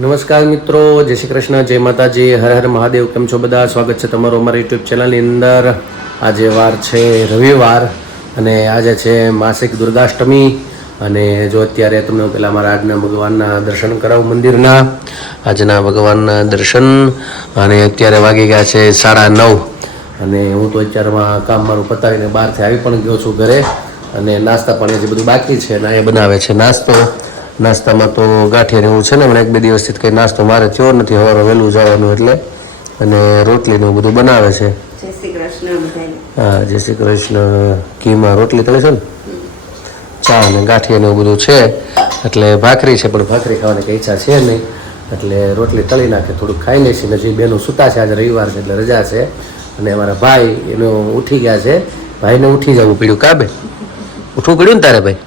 નમસ્કાર મિત્રો, જય શ્રી કૃષ્ણ, જય માતાજી, હર હર મહાદેવ. કેમ છો બધા? સ્વાગત છે તમારું અમારી યુટ્યુબ ચેનલની અંદર. આજે વાર છે રવિવાર અને આજે છે માસિક દુર્ગાષ્ટમી. અને જો અત્યારે તમને પહેલાં મારા આજના ભગવાનના દર્શન કરાવું મંદિરના. આજના ભગવાનના દર્શન અને અત્યારે વાગી ગયા છે 9:30 અને હું તો અત્યારમાં કામ મારું પતાવીને બહારથી આવી પણ ગયો છું ઘરે. અને નાસ્તા પાણી જે બધું બાકી છે ને એ બનાવે છે નાસ્તામાં તો ગાંઠિયાને એવું છે ને મને 1-2 દિવસથી કંઈ નાસ્તો મારે થયો નથી, સવારે વહેલું જવાનું એટલે. અને રોટલીનું બધું બનાવે છે. જય શ્રી કૃષ્ણ. હા, જય શ્રી કૃષ્ણ. ઘીમાં રોટલી તળે છે ને, ચા અને ગાંઠિયાને એવું બધું છે. એટલે ભાખરી છે પણ ભાખરી ખાવાની કંઈ ઈચ્છા છે નહીં, એટલે રોટલી તળી નાખે, થોડુંક ખાઈ લઈશું. હજી બેનું સૂતા છે, આજે રવિવાર છે એટલે રજા છે. અને અમારા ભાઈ એનું ઉઠી ગયા છે, ભાઈને ઉઠી જવું પડ્યું. કાબે ઉઠવું પડ્યું ને તારે ભાઈ?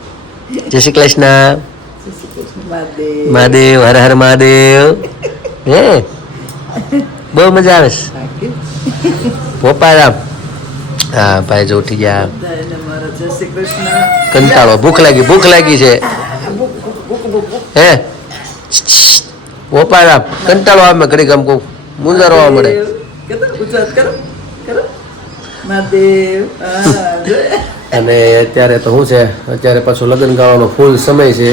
જય શ્રી કૃષ્ણ. મહાદેવ, હર હર મહાદેવ. હે બહુ મજા આવે છે પોપારામ. હા ભાઈ જો ઉઠી ગયા. કંટાળો, ભૂખ લાગી છે. હે પોપારામ કંટાળો આવે, ઘડીક આમ કહું મુંજારો આવવા મળે. અને અત્યારે તો શું છે, અત્યારે પાછું લગ્ન ગાવાનો ફૂલ સમય છે.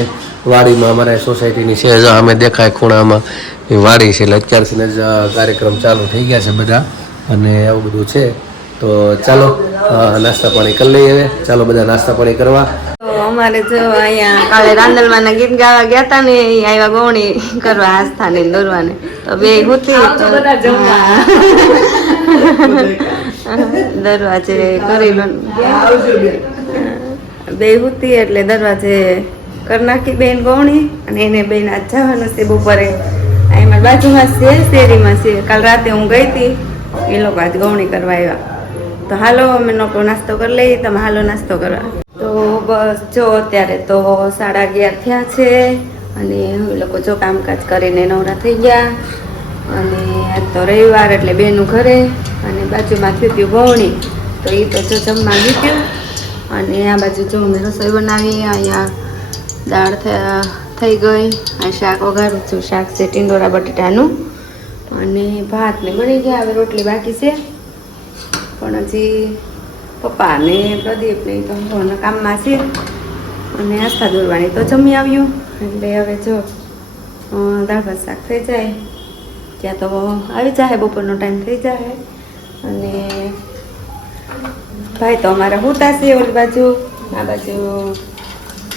વાડીમાં અમારા સોસાયટીની છે, અમે દેખાય ખૂણામાં એ વાડી છે, એટલે અત્યારથી જ કાર્યક્રમ ચાલુ થઈ ગયા છે બધા. અને આવું બધું છે. તો ચાલો નાસ્તા પાણી કરી લઈએ. ચાલો બધા નાસ્તા પાણી કરવા. અમારે જો અહીંયા કાલે રાંદલવાના ગીત ગાવા ગયા હતા ને, એ આવ્યા ગોવણી કરવા આસ્થાને દોરવાને. તો બે હુતી દરવાજે કરી બે હુતી એટલે દરવાજે કરી નાખી બેન ગોવણી. અને એને બેન આજ જવાનું છે બપોરે. એમાં બાજુમાં છે, શેરીમાં છે. કાલ રાતે હું ગઈ હતી, એ લોકો આજ ગોવણી કરવા આવ્યા. તો હાલો અમે લોકો નાસ્તો કરી લઈએ, તમે હાલો નાસ્તો કરવા. તો બસ જો અત્યારે તો 11:30 થયા છે અને એ લોકો જો કામકાજ કરીને નવરા થઈ ગયા. અને આજ તો રવિવાર એટલે બેનું ઘરે. અને બાજુમાં થયું હતું ગોવણી, તો એ તો જો જમવા ગયું. અને આ બાજુ જો મેં રસોઈ બનાવી. અહીંયા દાળ થઈ ગઈ, આ શાક વઘારું છું. શાક છે ટીંડોરા બટેટાનું. અને ભાત ને બની ગયા. હવે રોટલી બાકી છે, પણ હજી પપ્પા ને પ્રદીપ ને તો કામમાં છે. અને આસ્થા દોરવાની તો જમી આવ્યું, એટલે હવે જો દાળ ભાત શાક થઈ જાય ત્યાં તો આવી જાય, બપોરનો ટાઈમ થઈ જાય. અને ભાઈ તો અમારા હોતા છે ઓલી બાજુ. આ બાજુ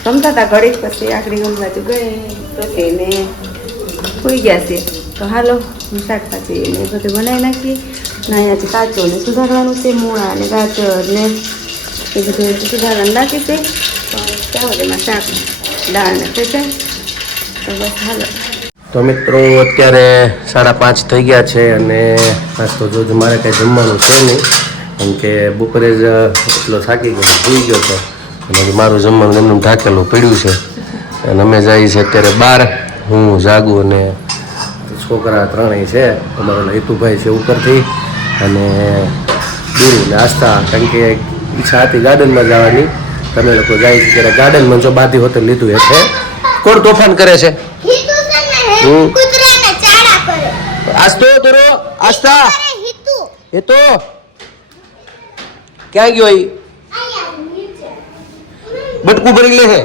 રમતા હતા ઘડીક, પછી આખરી ઓલી બાજુ ગઈ તો એને સુઈ ગયા છે. તો હાલો શાકભાજી ને બધું બનાવી નાખી. ને અહીંયાથી કાચો ને સુધારવાનું છે, મૂળા અને ગાજર ને એ બધું સુધારવાનું નાખી છે. તો ત્યાં એમાં શાક દાળ ને થઈ જાય. તો બસ હાલો. તો મિત્રો અત્યારે 5:30 થઈ ગયા છે અને નાસ્તો જો મારે કાંઈ જમવાનું છે નહીં, કેમ કે બપોરે જ એટલો થાકી ગયો, સુઈ ગયો હતો. અને મારું જમવાનું એમનું ઢાકેલું પડ્યું છે. અને અમે જઈએ છીએ અત્યારે બહાર, હું જાગું અને છોકરા 3 છે. અમારો હેતુભાઈ છે ઉપરથી, અને દૂર ને આસ્થા, કારણ કે ઈચ્છા હતી ગાર્ડનમાં જવાની. તમે લોકો જાય છે ત્યારે ગાર્ડનમાં જો બાધી હોટલ લીધું એટલે કોણ તોફાન કરે છે? આસ્થા એ તો ક્યાં ગયો? બટકું ભરી લે હે,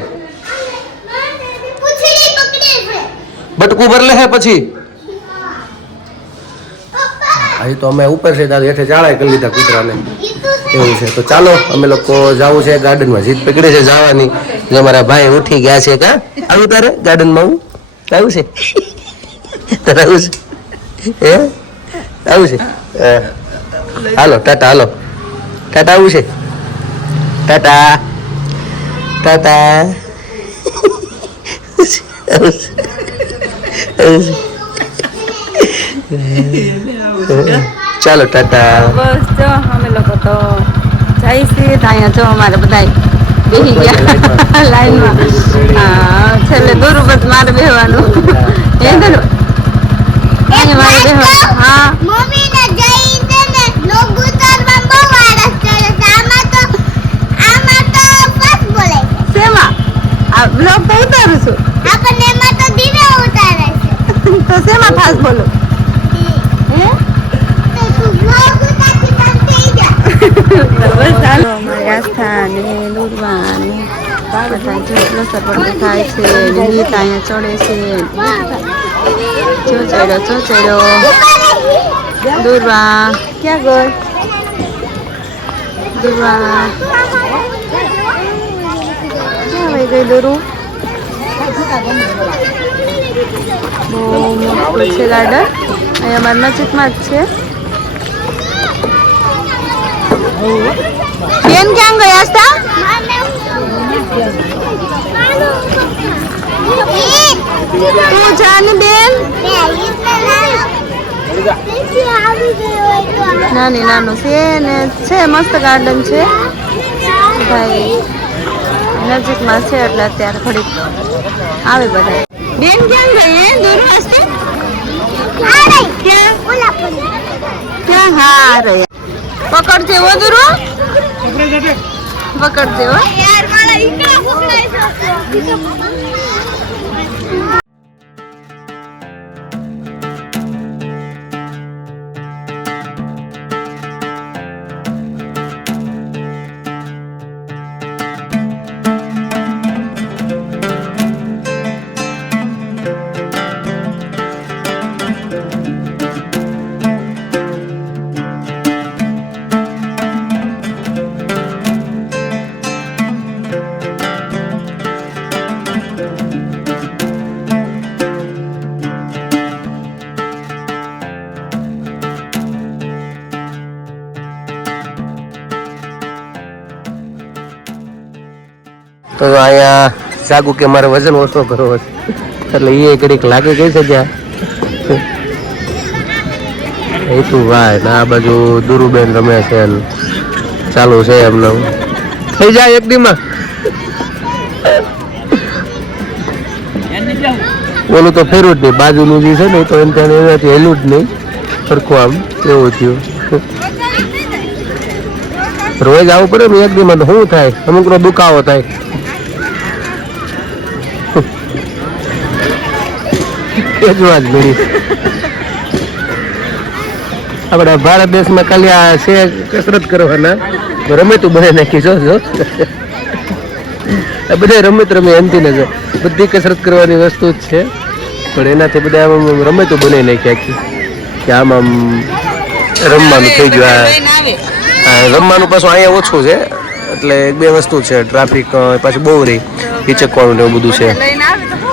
બટકું ભરી લે હે પછી. હજી તો અમે ઉપર છે, દાદા હેઠે ચાળા કરી લીધા કૂતરાને, એવું છે. તો ચાલો અમે લોકો જવું છે ગાર્ડનમાં. જીત પકડે છે જવાની. જો અમારા ભાઈ ઉઠી ગયા છે. કા આવું તારે ગાર્ડનમાં? આવું છે તારે? આવું છે? હે આવું છે? હાલો ટાટા, હાલો ટાટા. આવું છે? ટાટા ટાટા. ચાલો ટાટા. બસ જો અમે લોકો તો જઈ છીએ. અહીંયા જો અમારે બધા બેસી ગયા લાઈનમાં. હા, છેલ્લે દોરું બસ મારે બેહવાનું. એ દોરું અહીંયા મારે બેહવાનું. હા શેમાં? આ બ્લોગ તો ઉતારું છું. તો શેમાં ફાસ્ટ બોલો હે બસ ચાલો અમારી આસ્થા ને દૂધમાં ને બધા લસર પડતું થાય છે ને ગીત અહીંયા ચડે છે ચડ્યો દૂધમાં ક્યાં ગયો દૂધમાં ક્યાં વહી ગઈ દૂરું બહુ મોટું છે ગાર્ડન અહીં અમારા નજીકમાં જ છે બેન ક્યાં ગયા હતા તું જાને બેન નાની નાનું છે ને છે મસ્ત ગાર્ડન છે ભાઈ નજીકમાં છે એટલે અત્યારે થોડીક આવે બધા બેન ક્યાં ગઈ હે દૂર વાસ્તે ક્યાં હા રે પકડજે વો દૂરો પકડજે હો યાર મારા ઈકા પકડાય છે તો અહીંયા સાગુ કે મારે વજન ઓછો કરવો છે એટલે એ ઘડીક લાગે કઈ છે ત્યાં એ તું ભાઈ આ બાજુ દુરુબેન રમે છે ચાલુ છે એમને થઈ જાય એક દીમાં ઓલું તો ફેરવું જ નહીં બાજુનું જે છે ને તો એમ ત્યાં એનાથી હેલું જ નહીં સરખું આમ એવું થયું રોજ આવવું પડે ને એક દીમાં તો શું થાય અમુકનો દુખાવો થાય આપણા ભારત દેશમાં ખાલી આ છે કસરત કરવાના રમતું બને નાખી જો બધા રમત રમે એમથી ને બધી કસરત કરવાની વસ્તુ જ છે પણ એનાથી બધા રમતું બને નાખી આખી કે આમ આમ રમવાનું થઈ ગયું રમવાનું પાછું અહીંયા ઓછું છે એટલે એક બે વસ્તુ છે ટ્રાફિક પાછું બહુ રહી હિચકવાનું ને એવું બધું છે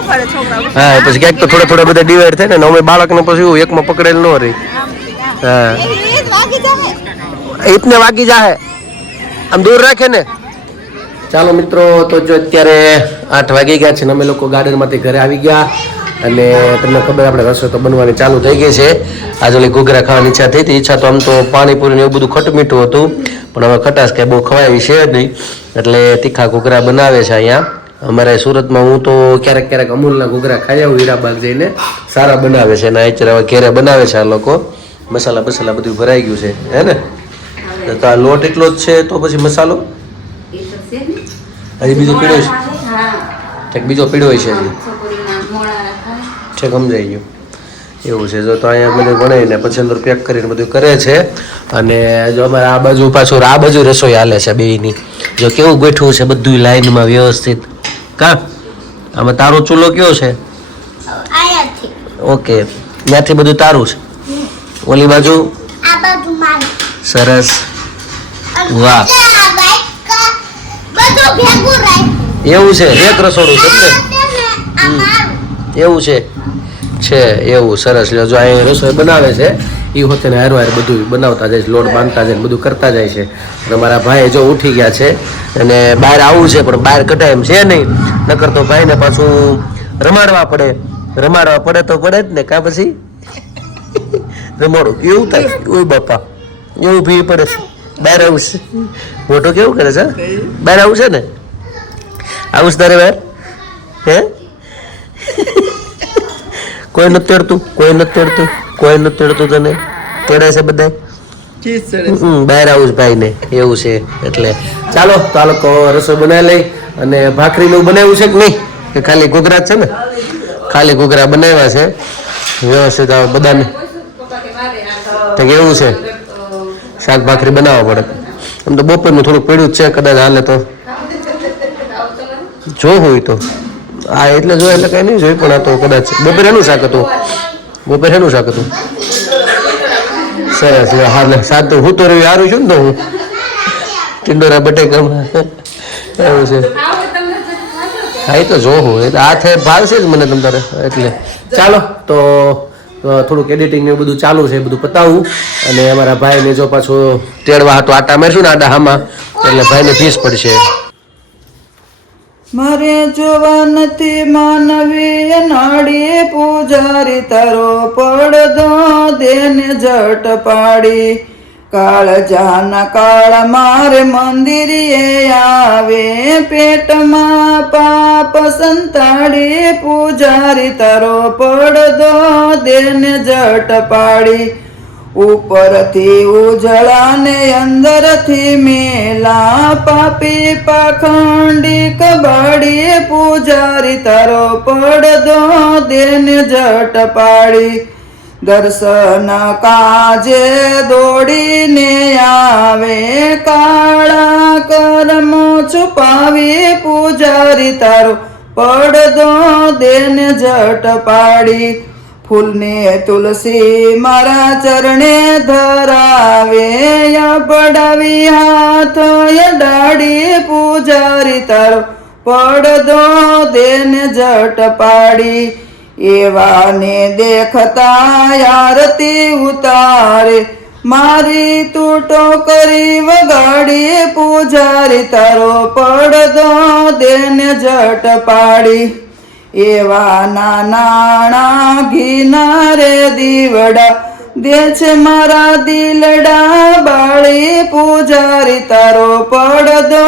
હા પછી ક્યાંક તો થોડા થોડા બધા ડિવાઈડ થાય ને અમે બાળકને પછી એવું એકમાં પકડેલ ન રહી હા ઈતને વાગી જાહે આમ દૂર રાખે ને ચાલો મિત્રો તો જો અત્યારે 8 વાગી ગયા છે ને અમે લોકો ગાર્ડનમાંથી ઘરે આવી ગયા અને તમને ખબર આપણે રસોઈ તો બનવાની ચાલુ થઈ ગઈ છે આજે ઓલી ઘૂઘરા ખાવાની ઈચ્છા થઈ હતી ઈચ્છા તો આમ તો પાણીપુરી ને એવું બધું ખટમીઠું હતું પણ હવે ખટાશ કે બહુ ખવાય છે જ નહીં એટલે તીખા ઘૂઘરા બનાવે છે અહીંયા અમારે સુરતમાં હું તો ક્યારેક ક્યારેક અમૂલના ઘૂઘરા ખાઈ આવું હીરાબાગ જઈને સારા બનાવે છે અને અત્યારે ઘેરે બનાવે છે આ લોકો મસાલા બસાલા બધું ભરાઈ ગયું છે હે ને તો આ લોટ એટલો જ છે તો પછી મસાલો હજી બીજો પીળો છે ઠીક બીજો પીળો છે હજી ઠીક સમજાઈ ગયું એવું છે જો તો અહીંયા બધું બનાવીને પછી અંદર પેક કરીને બધું કરે છે અને જો અમારે આ બાજુ પાછું આ બાજુ રસોઈ હાલે છે બેયની જો કેવું ગોઠવું છે બધું લાઈનમાં વ્યવસ્થિત કા આમાં તારો ચૂલો કયો છે ઓકે ત્યાંથી બધું તારું છે ઓલી બાજુ સરસ વાહ એવું છે એક રસોડું છે એવું છે એવું સરસ લ્યો જો અહીં રસોઈ બનાવે છે એ હોતે ને હારો હાર બધું બનાવતા જાય છે લોટ બાંધતા જાય બધું કરતા જાય છે અને મારા ભાઈ જો ઉઠી ગયા છે અને બહાર આવવું છે પણ બહાર કટાય એમ છે નહીં નકર તો ભાઈને પાછું રમાડવા પડે તો પડે જ ને કાં પછી રમાડું કેવું થાય ઓય બાપા એવું ભી પડે છે બહાર આવું છે મોટો કેવું કરે છે બહાર આવું છે ને આવું છે તારે બહાર હે કોઈ નથી તેડતું તને તેડે છે બધા બહાર આવું જ ભાઈ ને એવું છે એટલે ચાલો તો આ લોકો રસોઈ બનાવી લઈ અને ભાખરી નું બનાવ્યું છે કે નહીં કે ખાલી ઘૂઘરા છે ને ખાલી ઘૂઘરા બનાવ્યા છે વ્યવસ્થિત આવે બધાને તો કેવું છે શાક ભાખરી બનાવવા પડે આમ તો બપોરનું થોડુંક પડ્યું જ છે કદાચ હાલે તો જો હોય તો આ એટલે જો એટલે કઈ નહીં જોઈ પણ આ તો કદાચ બપોરે એનું શાક હતું સરસ હાલે સાત તો હું તો રહ્યું સારું છું ને તો હું ટિંડોરા બટેકામાં એવું છે હા એ તો જોવું એટલે આ થાય ભાવશે જ મને તમ તારે એટલે ચાલો તો થોડુંક એડિટિંગ ને બધું ચાલુ છે બધું પતાવું અને અમારા ભાઈને જો પાછું તેડવા હતો આટા મારશું ને આટા હામાં એટલે ભાઈને ફીસ પડશે મારે જોવા નથી માનવી નાડી પૂજારી તારો પડદો દેને જટ પાડી કાળ જાના કાળ મારે મંદિરે આવે પેટમાં પાપ સંતાડી પૂજારી તારો પડદો દેને જટ પાડી ઉપરથી ઉજળાને અંદરથી મેલા પાપી પાખંડી કબાડી પૂજારી તારો પડદો દેને જટ પાડી દર્શન કાજે દોડીને આવે કાળા કર્મો છુપાવી પૂજારી તારો પડદો દેને જટ પાડી ફૂલને તુલસી મારા ચરણે ધરાવે પડાવી હાથ ડાળી પૂજારી તારો પડદો દેને જટ પાડી એવાને દેખતા આરતી ઉતારે મારી તૂટો કરી વગાડી પૂજારી તારો પડદો દેને જટ પાડી એવા નાના ઘીના રે દીવડા દે છે મારા દિલડા બાળી પૂજારી તારો પડદો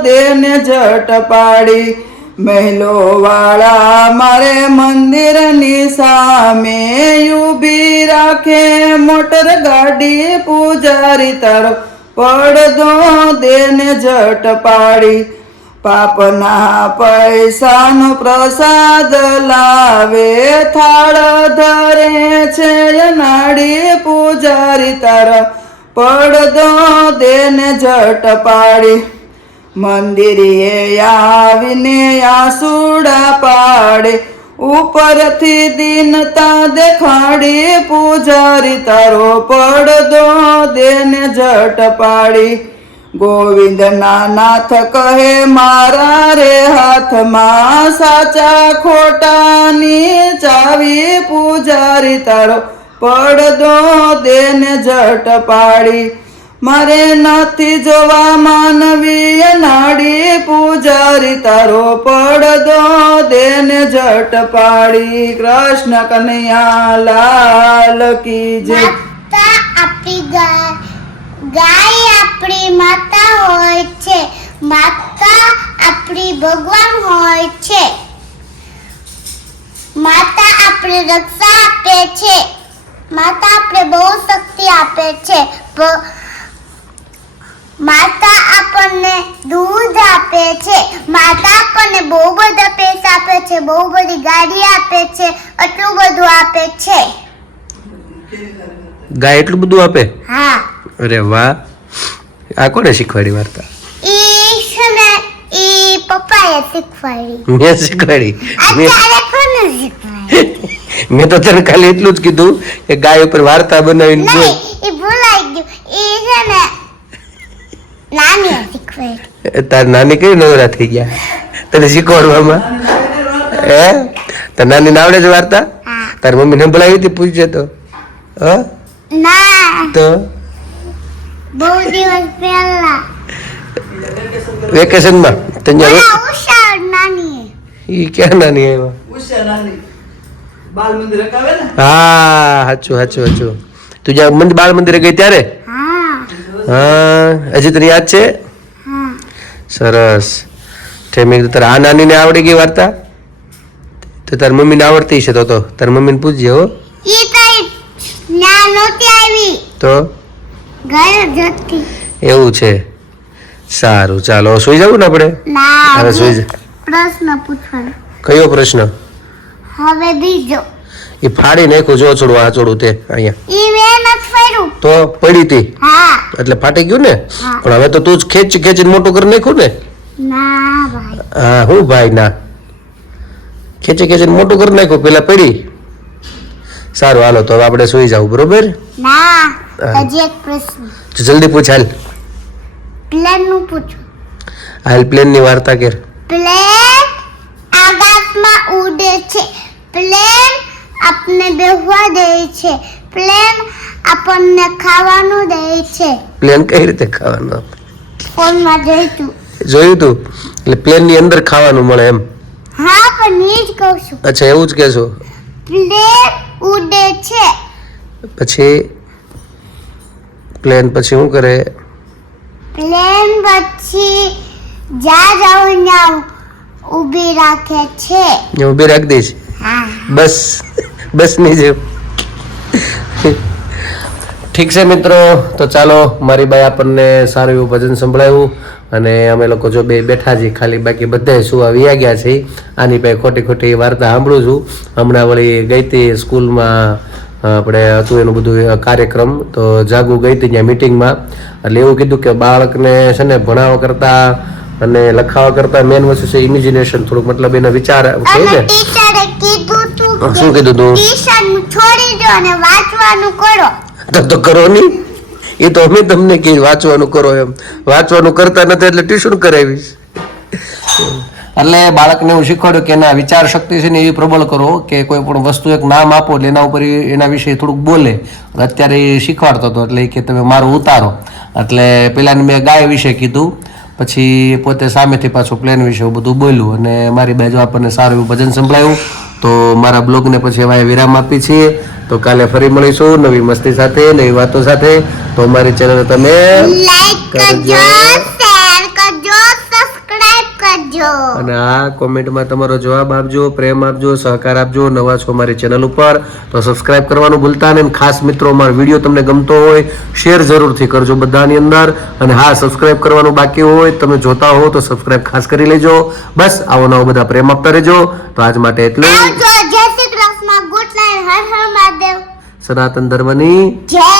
દેને જટ પાડી મહેલો વાળા મારે મંદિરની સામે ઊભી રાખે મોટર ગાડી પૂજારી તારો પડદો દેને જટ પાડી પાપના પૈસાનો પ્રસાદ લાવે થાળ ધરે છે નાડી પૂજારી તારા પડદો દેને જટ પાડી મંદિરે આવીને આસુડા પાડે ઉપરથી દીનતા દેખાડી પૂજારી તારો પડદો દેને જટ પાડી ગોવિંદના નાથ કહે મારા રે હાથમાં સાચા ખોટાની ચાવી પૂજારી તારો પડદો દેને જટ પાડી મારે નથી જોવા માનવી નાડી પૂજારી તારો પડદો દેને જટ પાડી કૃષ્ણ કનૈયા લાલ કી જય ગાય આપણી માતા હોય છે માતા આપણી ભગવાન હોય છે માતા આપણે રક્ષા આપે છે માતા આપણે બહુ શક્તિ આપે છે માતા આપણને દૂધ આપે છે માતા આપણને બહુ બધા પૈસા આપે છે બહુ બધી ગાડી આપે છે એટલું બધું આપે છે ગાય એટલું બધું આપે હા અરે વાહ આ કોને શીખવાડી વાર્તા ઈ પપ્પાએ શીખવાડી મેં શીખવાડી અત્યારે કોને શીખવાડી મેં તો તને ખાલી એટલું જ કીધું કે ગાય ઉપર વાર્તા બનાવીને બોલ નહીં ઈ ભૂલાઈ ગયું ઈ છે ને નાની શીખવાડી તાર નાની કઈ નવરા થઈ ગયા તને શીખવાડવામાં હે તાર નાની આવડે છે વાર્તા તાર મમ્મી ને બોલાવી હતી પૂછજે તો ના તો બહુ દિવસ પહેલા વેકેશન માં તને ઉષા નાની ઈ ક્યાં નાની આવ્યા ઉષા નાની બાલ મંદિર આવે ને હા સાચું તું જ્યાં બાળ મંદિરે ગઈ ત્યારે હા હજી તને યાદ છે સરસ મેં કીધું તારે આ નાની ને આવડી ગઈ વાર્તા તો તારી મમ્મી ને આવડતી છે તો તારી મમ્મી ને પૂછજે હો ઈ કઈ ના નહોતી આવી તો ઘરે જતી એવું છે સારું ચાલો સુઈ જવું ને આપણે ના હવે સુઈ જા પ્રશ્ન પૂછવાનો કયો પ્રશ્ન હવે બીજો એ ફાડી નાખ્યું જો છોડું આ છોડું તે અહીંયા ઈ મેં નથી ફર્યું. તો પડી હતી હા. એટલે ફાટી ગયું ને હા. પણ હવે તો તું જ ખેંચીને મોટું કરી નાખ્યું ને ના ભાઈ. હા હું ભાઈ ના ખેંચીને મોટું કરી નાખ્યું પેલા પડી સારું હાલો તો હવે આપણે સુઈ જાવ બરોબર ના. હા. હજી એક પ્રશ્ન. જલ્દી પૂછ હાલ પ્લેન નું પૂછું. હાલ પ્લેન ની વાર્તા કર પ્લેન આકાશમાં ઉડે છે. પ્લેન આપને બેહવા દે છે. પ્લેન આપણને ખાવાનું દે છે. પ્લેન કઈ રીતે ખાવાનું ફોનમાં જોઈતું. જોયું તું એટલે પ્લેન ની અંદર ખાવાનું મળે એમ હા પણ એ જ કહું છું. અચ્છા એવું જ કહેશો પ્લેન ઉડે છે. પછી પ્લેન પછી શું કરે પ્લેન પછી જ્યાં જાવ ત્યાં ઊભી રાખે છે. એ ઊભી રાખી દઈશ હા. બસ ની જેમ ઠીક છે મિત્રો તો ચાલો મારી બાઈ આપણને સારું એવું ભજન સંભળાવ્યું અને અમે લોકો જો બે બેઠા છીએ ખાલી બાકી બધા સુવા વ્યા ગયા છે આની પાસે ખોટી ખોટી વાર્તા સાંભળું છું હમણાં વળી ગઈ હતી સ્કૂલમાં આપણે હતું એનું બધું કાર્યક્રમ તો જાગુ ગઈ હતી ત્યાં મિટિંગમાં એટલે એવું કીધું કે બાળકને છે ને ભણાવવા કરતાં અને લખાવા કરતાં મેન વસ્તુ છે ઇમેજિનેશન થોડુંક મતલબ એના વિચાર છે અને ને ટીચરે કીધું તું કે શું કીધું તું ટ્યુશન છોડી દો અને વાંચવાનું કરો. તો કરો નહીં એ તો અમે તમને કે વાંચવાનું કરો એમ વાંચવાનું કરતા નથી એટલે ટ્યુશન કરાવીશ એટલે બાળકને હું શીખવાડ્યું કે એના વિચાર શક્તિ છે ને એવી પ્રબળ કરો કે કોઈ પણ વસ્તુ એક નામ આપો એટલે એના ઉપર એના વિશે થોડુંક બોલે અત્યારે એ શીખવાડતો હતો એટલે કે તમે મારું ઉતારો એટલે પેલાને મેં ગાય વિશે કીધું પછી પોતે સામેથી પાછું પ્લેન વિશે બધું બોલ્યું અને મારી બાજુ આપણને સારું એવું ભજન સંભળાયું તો મારા બ્લોગને પછી હવે વિરામ આપી છીએ તો કાલે ફરી મળીશું નવી મસ્તી સાથે નવી વાતો સાથે તો અમારી ચેનલ તમે લાઈક કરજો, શેર કરજો, સબસ્ક્રાઇબ કરજો. અને આ કોમેન્ટમાં તમારો જવાબ આપજો પ્રેમ આપજો સહકાર આપજો નવા છો અમારી ચેનલ ઉપર તો સબસ્ક્રાઇબ કરવાનું ભૂલતા નહીં ખાસ મિત્રો અમારો વિડીયો તમને ગમતો હોય શેર જરૂરથી કરજો બધાની અંદર અને હા સબસ્ક્રાઇબ કરવાનું બાકી હોય તમે જોતા હો તો સબસ્ક્રાઇબ ખાસ કરી લેજો બસ આવો નવો બધા પ્રેમ આપતા રહેજો તો આજ માટે એટલું આવજો. જય શ્રી કૃષ્ણ. Good night. હર હર મહાદેવ. સનાતન ધર્મની જય.